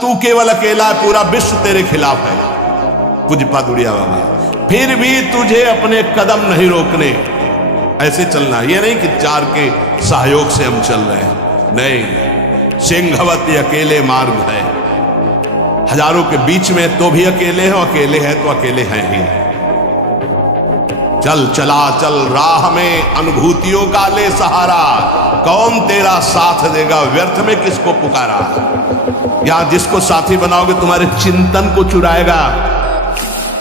तू केवल अकेला, पूरा विश्व तेरे खिलाफ है। पूज्यपाद उड़िया बाबा, फिर भी तुझे अपने कदम नहीं रोकने, ऐसे चलना। ये नहीं कि चार के सहयोग से हम चल रहे हैं, नहीं। सिंहवती अकेले मार्ग है, हजारों के बीच में तो भी अकेले हो, अकेले है तो अकेले हैं ही। चल चला चल राह में अनुभूतियों का ले सहारा, कौन तेरा साथ देगा, व्यर्थ में किसको पुकारा। यहां जिसको साथी बनाओगे तुम्हारे चिंतन को चुराएगा,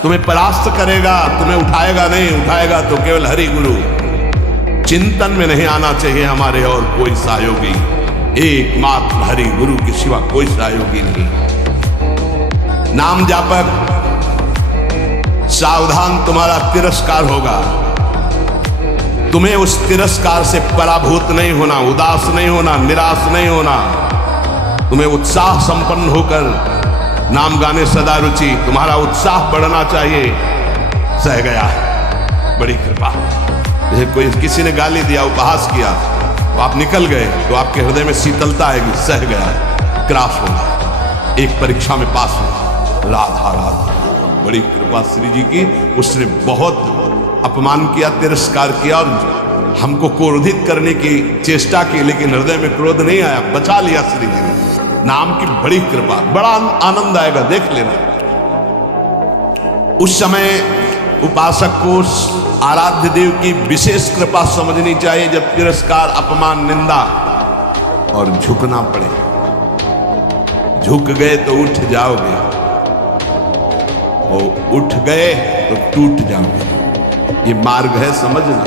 तुम्हें परास्त करेगा, तुम्हें उठाएगा नहीं, उठाएगा तो केवल हरि गुरु। चिंतन में नहीं आना चाहिए हमारे और कोई सहयोगी, एकमात्र हरि गुरु के सिवा कोई सहयोगी नहीं। नाम जापक सावधान, तुम्हारा तिरस्कार होगा। तुम्हें उस तिरस्कार से पराभूत नहीं होना, उदास नहीं होना, निराश नहीं होना। तुम्हें उत्साह संपन्न होकर नाम गाने सदा रुचि, तुम्हारा उत्साह बढ़ना चाहिए। सह गया, बड़ी कृपा। जैसे कोई किसी ने गाली दिया, उपहास किया, तो आप निकल गए, तो आपके हृदय में शीतलता आएगी। सह गया, क्रॉस होगा, एक परीक्षा में पास होगा। राधा राधा, बड़ी कृपा श्री जी की। उसने बहुत अपमान किया, तिरस्कार किया और हमको क्रोधित करने की चेष्टा की, लेकिन हृदय में क्रोध नहीं आया, बचा लिया श्री जी ने। नाम की बड़ी कृपा, बड़ा आनंद आएगा, देख लेना। उस समय उपासक को आराध्य देव की विशेष कृपा समझनी चाहिए, जब तिरस्कार, अपमान, निंदा और झुकना पड़े। झुक गए तो उठ जाओगे, और उठ गए तो टूट जाओगे। ये मार्ग है, समझना।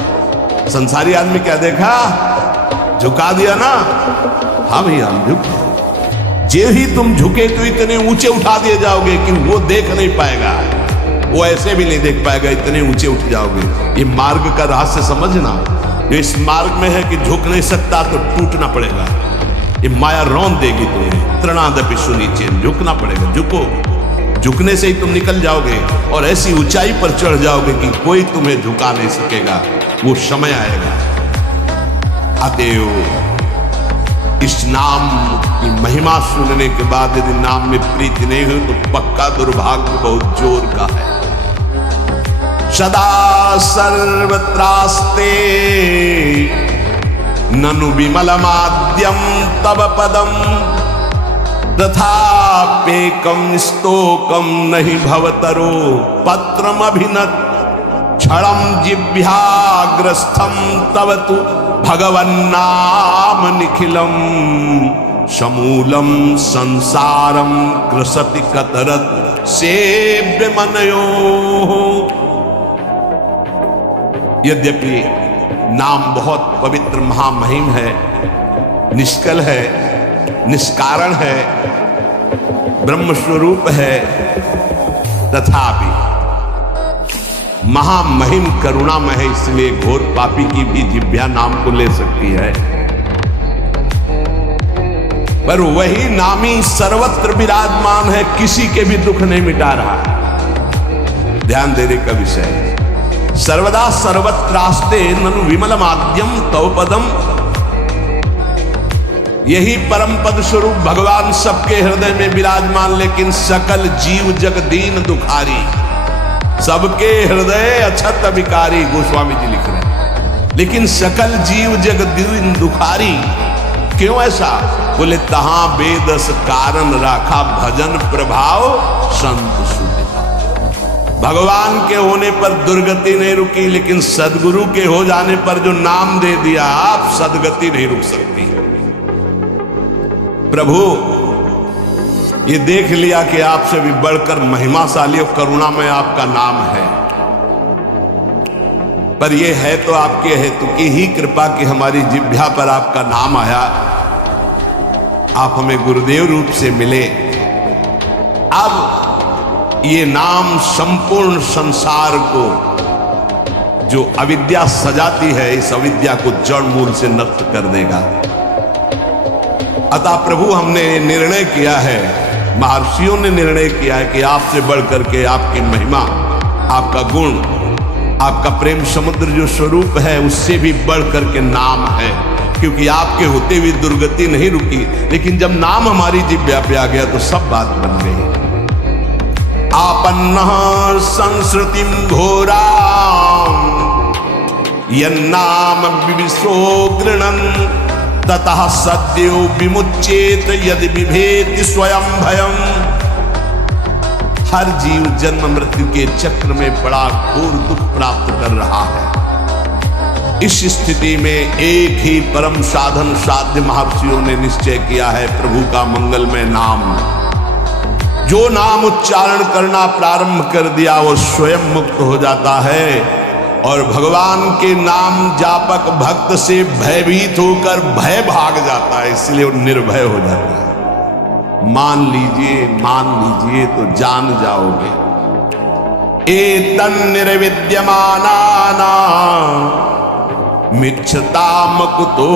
संसारी आदमी क्या देखा, झुका दिया ना, हम झुक। जे ही तुम झुके तो इतने ऊंचे उठा दिए जाओगे कि वो देख नहीं पाएगा, वो ऐसे भी नहीं देख पाएगा, इतने ऊंचे उठ जाओगे। ये मार्ग का रहस्य समझना। जो इस मार्ग में है कि झुक नहीं सकता तो टूटना पड़ेगा। ये माया रौंद देगी तुम्हें। तृणादपि सुनीचे, झुकना पड़ेगा। झुको, झुकने से ही तुम निकल जाओगे और ऐसी ऊंचाई पर चढ़ जाओगे कि कोई तुम्हें झुका नहीं सकेगा। वो समय आएगा। अतएव इस नाम की महिमा सुनने के बाद यदि नाम में प्रीति नहीं हुई तो पक्का दुर्भाग्य बहुत जोर का है। सदा सर्वत्रास्ते ननु विमलमाद्यम तव पदम, तथापेकम स्तोकम नहीं भवतरो पत्रम अभिनत, क्षणम जिह्वाग्रस्थम तव तु भगवन्नाम निखिलम, समूलम संसारम कृसति कतरत सेव्य मनयो। यद्यपि नाम बहुत पवित्र महामहिम है, निष्कल है, निष्कारण है, ब्रह्म स्वरूप है, तथापि महामहिम करुणामय है, इसलिए घोर पापी की भी जिह्वा नाम को ले सकती है। पर वही नामी सर्वत्र विराजमान है, किसी के भी दुख नहीं मिटा रहा। ध्यान देने का विषय। सर्वदा सर्वत्रास्ते ननु विमलमाद्यम तव पदम, यही परम पद स्वरूप भगवान सबके हृदय में विराजमान, लेकिन सकल जीव जग दीन दुखारी, सबके हृदय अछत विकारी, गोस्वामी जी लिख रहे हैं। लेकिन सकल जीव जग दीन दुखारी, क्यों ऐसा? बोले तहां बेदस कारण राखा, भजन प्रभाव संत सुनिता। भगवान के होने पर दुर्गति नहीं रुकी, लेकिन सदगुरु के हो जाने पर जो नाम दे दिया आप, सदगति नहीं रुक सकती। प्रभु ये देख लिया कि आपसे भी बढ़कर महिमाशाली और करुणामय आपका नाम है, पर यह है तो आपके हेतु की ही कृपा कि हमारी जिह्वा पर आपका नाम आया, आप हमें गुरुदेव रूप से मिले। अब ये नाम संपूर्ण संसार को जो अविद्या सजाती है, इस अविद्या को जड़ मूल से नष्ट कर देगा। अतः प्रभु हमने निर्णय किया है, महर्षियों ने निर्णय किया है कि आपसे बढ़कर के आपकी महिमा, आपका गुण, आपका प्रेम समुद्र जो स्वरूप है, उससे भी बढ़कर के नाम है। क्योंकि आपके होते हुए दुर्गति नहीं रुकी, लेकिन जब नाम हमारी जिह्वा पे आ गया तो सब बात बन गई। आपन्नः संस्कृतिं घोरा यन्नाम विविशो गृणन् ततः सद्यो विमुच्येत यदि बिभेति स्वयं भयम्। हर जीव जन्म मृत्यु के चक्र में बड़ा घोर दुख प्राप्त कर रहा है। इस स्थिति में एक ही परम साधन साध्य महर्षियों ने निश्चय किया है, प्रभु का मंगलमय नाम। जो नाम उच्चारण करना प्रारंभ कर दिया वो स्वयं मुक्त हो जाता है और भगवान के नाम जापक भक्त से भयभीत होकर भय भाग जाता है, इसलिए वो निर्भय हो जाता है। मान लीजिए तो जान जाओगे। एतन् निर्विद्यमानाना मिच्छताम कुतो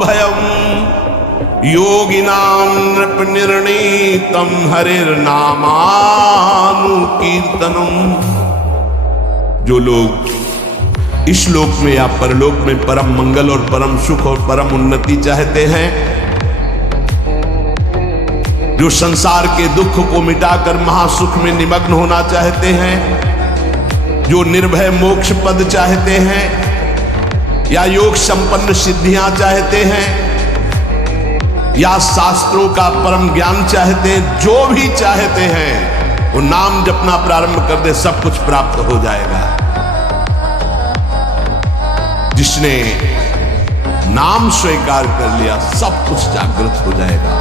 भयम् योगिनां नृप निर्णीतम हरिर्नामानुकीर्तनम्। जो लोग इस लोक में या परलोक में परम मंगल और परम सुख और परम उन्नति चाहते हैं, जो संसार के दुख को मिटाकर महासुख में निमग्न होना चाहते हैं, जो निर्भय मोक्ष पद चाहते हैं या योग संपन्न सिद्धियां चाहते हैं या शास्त्रों का परम ज्ञान चाहते हैं, जो भी चाहते हैं वो नाम जपना प्रारंभ कर दे, सब कुछ प्राप्त हो जाएगा। जिसने नाम स्वीकार कर लिया सब कुछ जागृत हो जाएगा।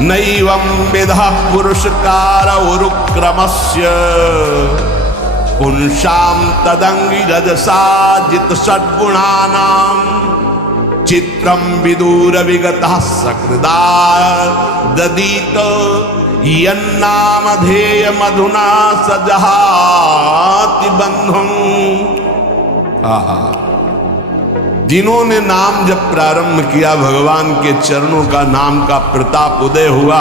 नैवं विदः पुरुषकारौरुक्रमस्य पुंसां तदंगिरजसा जित षड्गुणानां चित्रं विदूर विगतः सकृदा ददीत यन्नामधेय मधुना सजहाति बंधुं। आहा, जिन्होंने नाम जब प्रारंभ किया, भगवान के चरणों का नाम का प्रताप उदय हुआ,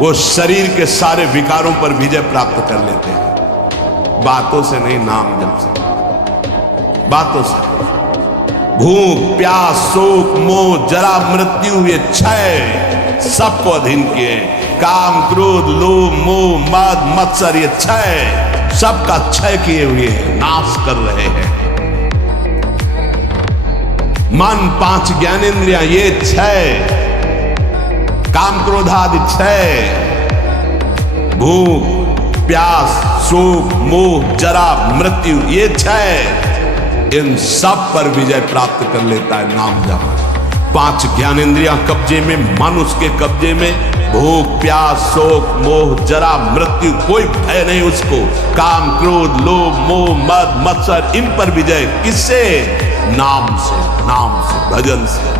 वो शरीर के सारे विकारों पर विजय प्राप्त कर लेते हैं। बातों से नहीं, नाम जप से, बातों से। भूख प्यास शोक मोह जरा मृत्यु ये क्षय सबको अधीन किए। काम क्रोध लोभ मोह मद मत्सर ये क्षय सबका क्षय किए हुए हैं, नाश कर रहे हैं। मन पांच ज्ञानेंद्रियां ये क्षय, काम क्रोधादि क्षय, भूख प्यास शोक मोह जरा मृत्यु ये क्षय, इन सब पर विजय प्राप्त कर लेता है नाम जप। पांच ज्ञानेंद्रियां कब्जे में, मन उसके कब्जे में, भूख प्यास शोक मोह जरा मृत्यु कोई भय नहीं उसको। काम क्रोध लोभ मोह मद मत्सर इन पर विजय किससे? नाम से, नाम से, भजन से।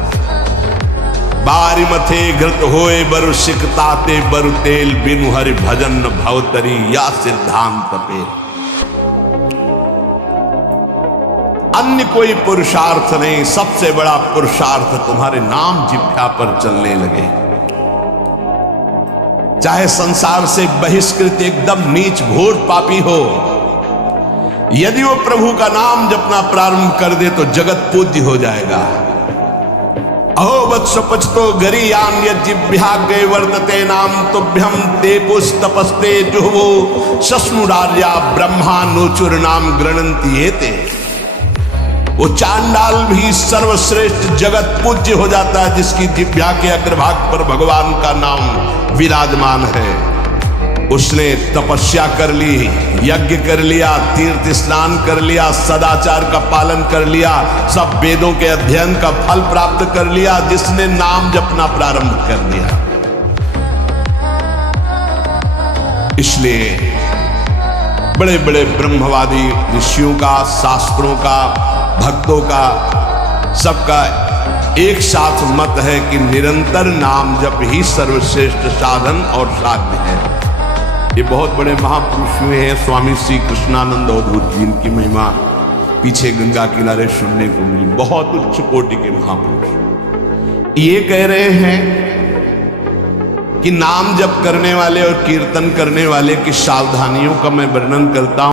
बारी मथे घृत होए बरु सिकताते बरु तेल बिनु हरि भजन भवतरी या सिद्धांत पे। अन्य कोई पुरुषार्थ नहीं, सबसे बड़ा पुरुषार्थ तुम्हारे नाम जिह्वा पर चलने लगे। चाहे संसार से बहिष्कृत एकदम नीच घोर पापी हो, यदि वो प्रभु का नाम जपना प्रारंभ कर दे तो जगत पूज्य हो जाएगा। अहो वत्स पचतो गरीयान यज्जिभ्याग्रे वर्तते नाम तुभ्यम ते पुस्तपस्ते जुहवो सस्नुरार्या ब्रह्मा नोचुर नाम गृणन्ति एते। वो चांडाल भी सर्वश्रेष्ठ जगत पूज्य हो जाता है जिसकी जिह्वा के अग्रभाग पर भगवान का नाम विराजमान है। उसने तपस्या कर ली, यज्ञ कर लिया, तीर्थ स्नान कर लिया, सदाचार का पालन कर लिया, सब वेदों के अध्ययन का फल प्राप्त कर लिया, जिसने नाम जपना प्रारंभ कर दिया। इसलिए बड़े बड़े ब्रह्मवादी ऋषियों का, शास्त्रों का, भक्तों का, सबका एक साथ मत है कि निरंतर नाम जप ही सर्वश्रेष्ठ साधन और साध्य है। ये बहुत बड़े महापुरुष हुए हैं, स्वामी श्री कृष्णानंद अवधूत जी, इनकी महिमा पीछे गंगा किनारे सुनने को मिली। बहुत उच्च कोटि के महापुरुष ये कह रहे हैं कि नाम जप करने वाले और कीर्तन करने वाले की सावधानियों का मैं वर्णन करता हूं।